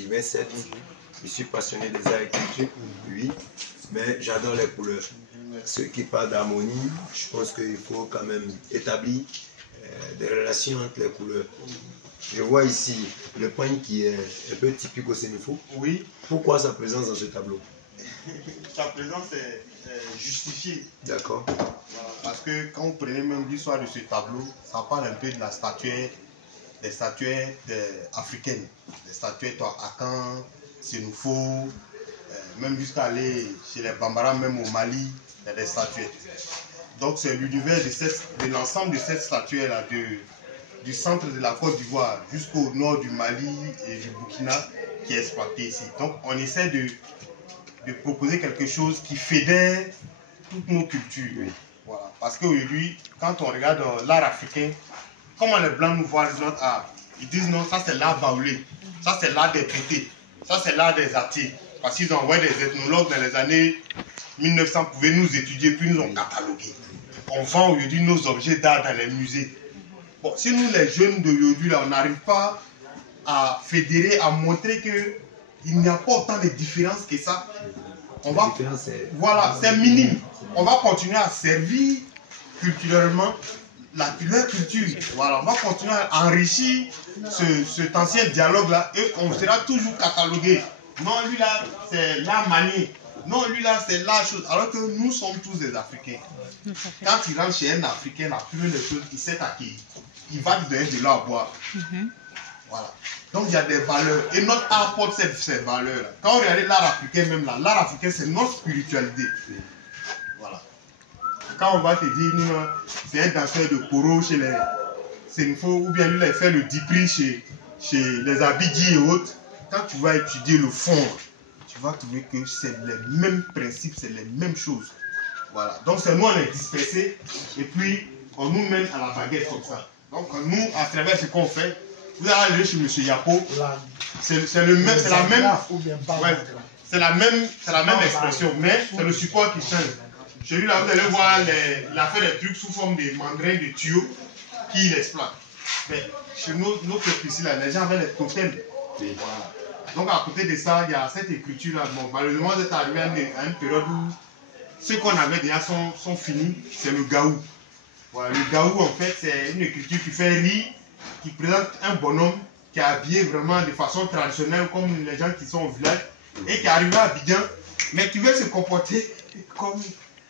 écrivain, certes. Je suis passionné des arts et culture, oui, mais j'adore les couleurs. Ce qui parle d'harmonie, je pense qu'il faut quand même établir des relations entre les couleurs. Je vois ici le pagne qui est un peu typique au Sénégal. Oui. Pourquoi sa présence dans ce tableau? Sa présence est justifiée. D'accord. Voilà, parce que quand vous prenez même l'histoire de ce tableau, ça parle un peu de la statuette, des statuettes africaines, des statuettes Akan, Sénoufo, même jusqu'à aller chez les Bambara, même au Mali, il y a des statuettes. Donc c'est l'univers de l'ensemble de cette statuette-là, du centre de la Côte d'Ivoire jusqu'au nord du Mali et du Burkina qui est exploité ici. Donc on essaie de proposer quelque chose qui fédère toutes nos cultures. Oui. Voilà. Parce qu'aujourd'hui, quand on regarde l'art africain, comment les Blancs nous voient notre art, ils disent non, ça c'est l'art baoulé, ça c'est l'art des traités, ça c'est l'art des athées. Parce qu'ils envoient des ethnologues dans les années 1900 pouvaient nous étudier, puis nous ont catalogué. On vend aujourd'hui nos objets d'art dans les musées. Bon, si nous les jeunes d'aujourd'hui, on n'arrive pas à fédérer, à montrer qu'il n'y a pas autant de différences que ça, on va, voilà, c'est minime. On va continuer à servir culturellement leur culture. Voilà, on va continuer à enrichir cet ancien dialogue-là et on sera toujours catalogué. Non, lui là, c'est la manière. Non, lui là, c'est la chose. Alors que nous sommes tous des Africains. Quand il rentre chez un Africain, la première des choses, il sait à qui. Il va lui donner de l'eau à boire. Voilà. Donc il y a des valeurs. Et notre art porte ces valeurs-là. Quand on regarde l'art africain, même là, l'art africain, c'est notre spiritualité. Voilà. Quand on va te dire, c'est un danseur de koro chez les Sénéfo, ou bien lui, là, il fait le dipri chez les Abidji et autres, quand tu vas étudier le fond, tu vas trouver que c'est les mêmes principes, c'est les mêmes choses. Voilà. Donc c'est nous, on est dispersés, et puis on nous mène à la baguette comme ça. Donc nous, à travers ce qu'on fait, vous allez aller chez M. Yapo, c'est la même expression, mais c'est le support qui change. Chez lui, là, vous allez voir, il a fait des trucs sous forme de mandrins, de tuyaux, qu'il exploite. Mais chez nous, notre ici, là, les gens avaient des totems. Voilà. Donc à côté de ça, il y a cette écriture-là. Bon, malheureusement, vous êtes arrivé à une période où ceux qu'on avait déjà sont finis, c'est le gaou. Voilà, le gaou, en fait, c'est une écriture qui fait rire, qui présente un bonhomme qui est habillé vraiment de façon traditionnelle, comme les gens qui sont au village, et qui est arrivé à Abidjan, mais qui veut se comporter comme